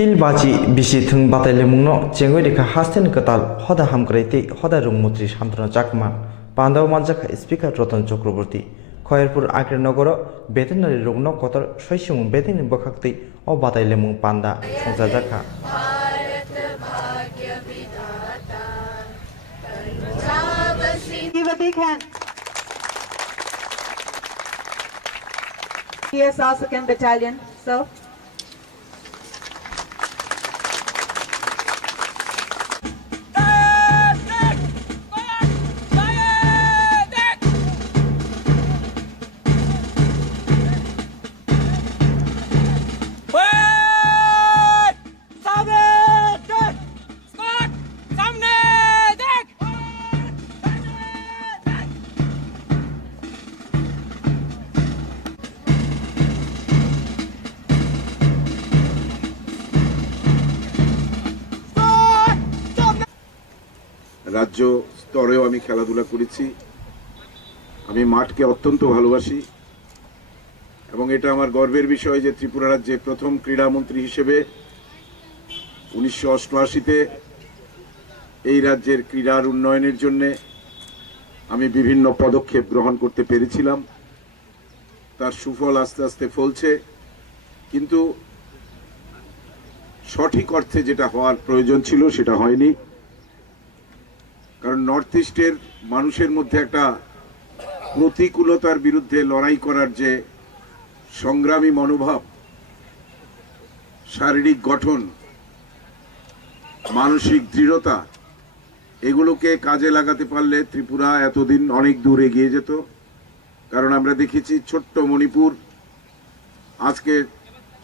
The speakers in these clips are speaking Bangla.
फिलबाजी बिसि थुं बाताइले मुंनो चेंगoi रेखा हास्तेन कताल हदा हामग्राइते हदा रुंगमंत्री शान्तनु चाकमा पांडाव मानजाखा स्पीकर रतन चक्रवर्ती खयरपुर आकेर नगर बेटेनारि रुग्न कतर सयसुमुं बेटेनि बखाक्तै अ बाताइले मुं पांडा संजाजाखा Give a big hand. Here's our 2nd Battalion, sir. রাজ্য স্তরেও আমি খেলাধুলা করেছি। আমি মাঠকে অত্যন্ত ভালোবাসি এবং এটা আমার গর্বের বিষয় যে ত্রিপুরা রাজ্যে প্রথম ক্রীড়ামন্ত্রী হিসেবে 1988-তে এই রাজ্যের ক্রীড়ার উন্নয়নের জন্য আমি বিভিন্ন পদক্ষেপ গ্রহণ করতে পেরেছিলাম। তার সুফল আস্তে আস্তে ফলছে, কিন্তু সঠিক অর্থে যেটা হওয়ার প্রয়োজন ছিল সেটা হয়নি। কারণ নর্থ ইস্টের মানুষের মধ্যে একটা প্রতিকূলতার বিরুদ্ধে লড়াই করার যে সংগ্রামী মনোভাব, শারীরিক গঠন, মানসিক দৃঢ়তা, এগুলোকে কাজে লাগাতে পারলে ত্রিপুরা এতদিন অনেক দূর এগিয়ে যেত। কারণ আমরা দেখেছি ছোট্ট মণিপুর আজকে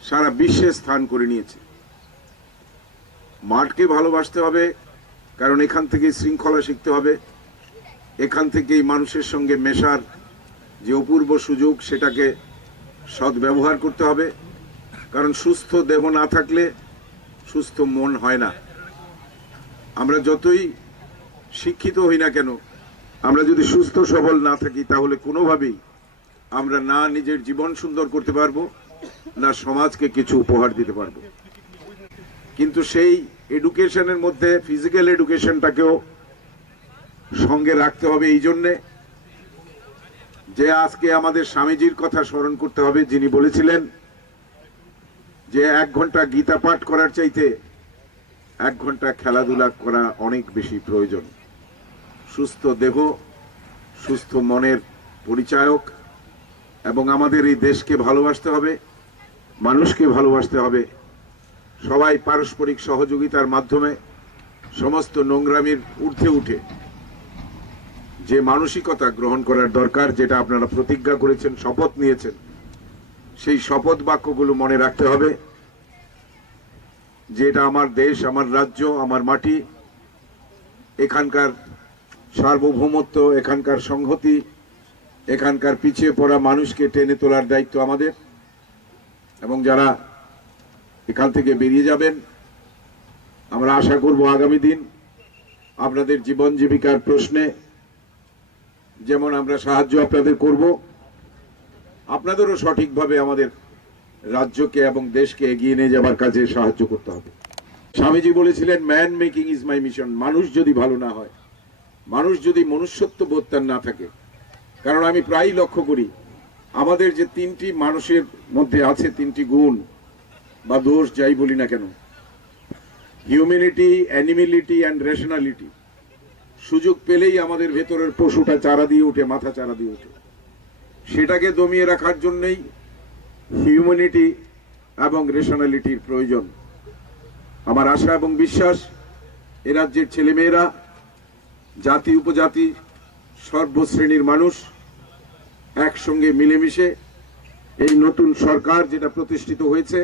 সারা বিশ্বে স্থান করে নিয়েছে। মাঠকে ভালোবাসতে হবে, কারণ এখান থেকে শৃঙ্খলা শিখতে হবে, এখান থেকেই মানুষের সঙ্গে মেশার যে অপূর্ব সুযোগ সেটাকে সদ্ব্যবহার করতে হবে। কারণ সুস্থ দেহ না থাকলে সুস্থ মন হয় না। আমরা যতই শিক্ষিত হই না কেন, আমরা যদি সুস্থ সবল না থাকি তাহলে কোনোভাবেই আমরা না নিজের জীবন সুন্দর করতে পারবো, না সমাজকে কিছু উপহার দিতে পারবো। কিন্তু সেই এডুকেশনের মধ্যে ফিজিক্যাল এডুকেশনটাকেও সঙ্গে রাখতে হবে। এই জন্যে যে আজকে আমাদের স্বামীজির কথা স্মরণ করতে হবে, যিনি বলেছিলেন যে 1 ঘন্টা গীতা পাঠ করার চাইতে 1 ঘন্টা খেলাধুলা করা অনেক বেশি প্রয়োজন। সুস্থ দেহ সুস্থ মনের পরিচায়ক, এবং আমাদের এই দেশকে ভালোবাসতে হবে, মানুষকে ভালোবাসতে হবে। সবাই পারস্পরিক সহযোগিতার মাধ্যমে সমস্ত নোংরামির ঊর্ধ্বে উঠে যে মানসিকতা গ্রহণ করার দরকার, যেটা আপনারা প্রতিজ্ঞা করেছেন, শপথ নিয়েছেন, সেই শপথ বাক্যগুলো মনে রাখতে হবে। যে এটা আমার দেশ, আমার রাজ্য, আমার মাটি, এখানকার সার্বভৌমত্ব, এখানকার সংহতি, এখানকার পিছিয়ে পড়া মানুষকে টেনে তোলার দায়িত্ব আমাদের। এবং যারা এখান থেকে বেরিয়ে যাবেন, আমরা আশা করব আগামী দিন আপনাদের জীবন জীবিকার প্রশ্নে যেমন আমরা সাহায্য আপনাদের করব, আপনাদেরও সঠিকভাবে আমাদের রাজ্যকে এবং দেশকে এগিয়ে নিয়ে যাবার কাজে সাহায্য করতে হবে। স্বামীজি বলেছিলেন, man making is my mission. মানুষ যদি ভালো না হয়, মানুষ যদি মনুষ্যত্ব বোধ তার না থাকে, কারণ আমি প্রায়ই লক্ষ্য করি আমাদের যে 3টি মানুষের মধ্যে আছে 3টি গুণ বা দোষ, যাই বলি না কেন, হিউম্যানিটি, অ্যানিমিলিটি অ্যান্ড রেশনালিটি, সুযোগ পেলেই আমাদের ভেতরের পশুটা চারা দিয়ে উঠে, মাথা চারা দিয়ে উঠে। সেটাকে দমিয়ে রাখার জন্যই হিউম্যানিটি এবং রেশনালিটির প্রয়োজন। আমার আশা এবং বিশ্বাস এ রাজ্যের ছেলেমেয়েরা, জাতি উপজাতি, সর্বশ্রেণীর মানুষ একসঙ্গে মিলেমিশে এই নতুন সরকার যেটা প্রতিষ্ঠিত হয়েছে,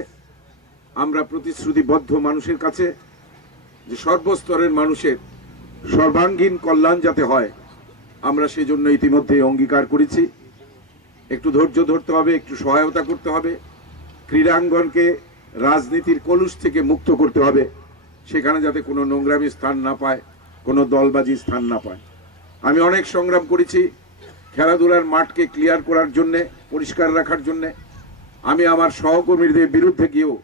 আমরা প্রতিশ্রুতিবদ্ধ মানুষের কাছে যে সর্বস্তরের মানুষের সর্বাঙ্গীন কল্যাণ যাতে হয়, আমরা সেজন্য ইতিমধ্যে অঙ্গীকার করেছি। একটু ধৈর্য ধরতে হবে, একটু সহায়তা করতে হবে, ক্রীড়াঙ্গনকে রাজনীতির কলুষ থেকে মুক্ত করতে হবে, সেখানে যাতে কোনো নোংরামি স্থান না পায়, কোনো দলবাজি স্থান না পায়। আমি অনেক সংগ্রাম করেছি খেলাধুলার মাঠকে ক্লিয়ার করার জন্য, পরিষ্কার রাখার জন্য। আমি আমার সহকর্মীদের বিরুদ্ধে গিয়েও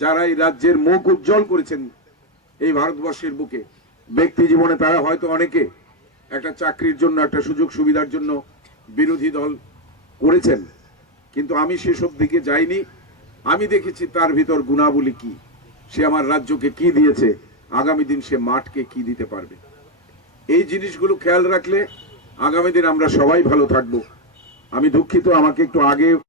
যারা এই রাজ্যের মুখ উজ্জ্বল করেছেন এই ভারতবর্ষের বুকে, ব্যক্তি জীবনে তারা হয়তো অনেকে একটা চাকরির জন্য, একটা সুযোগ সুবিধার জন্য বিরোধী দল করেছেন, কিন্তু আমি সেসব দিকে যাইনি। আমি দেখেছি তার ভিতর গুণাবলী কি, সে আমার রাজ্যকে কি দিয়েছে, আগামী দিন সে মাঠকে কি দিতে পারবে। এই জিনিসগুলো খেয়াল রাখলে আগামী দিন আমরা সবাই ভালো থাকবো। আমি দুঃখিত, আমাকে একটু আগে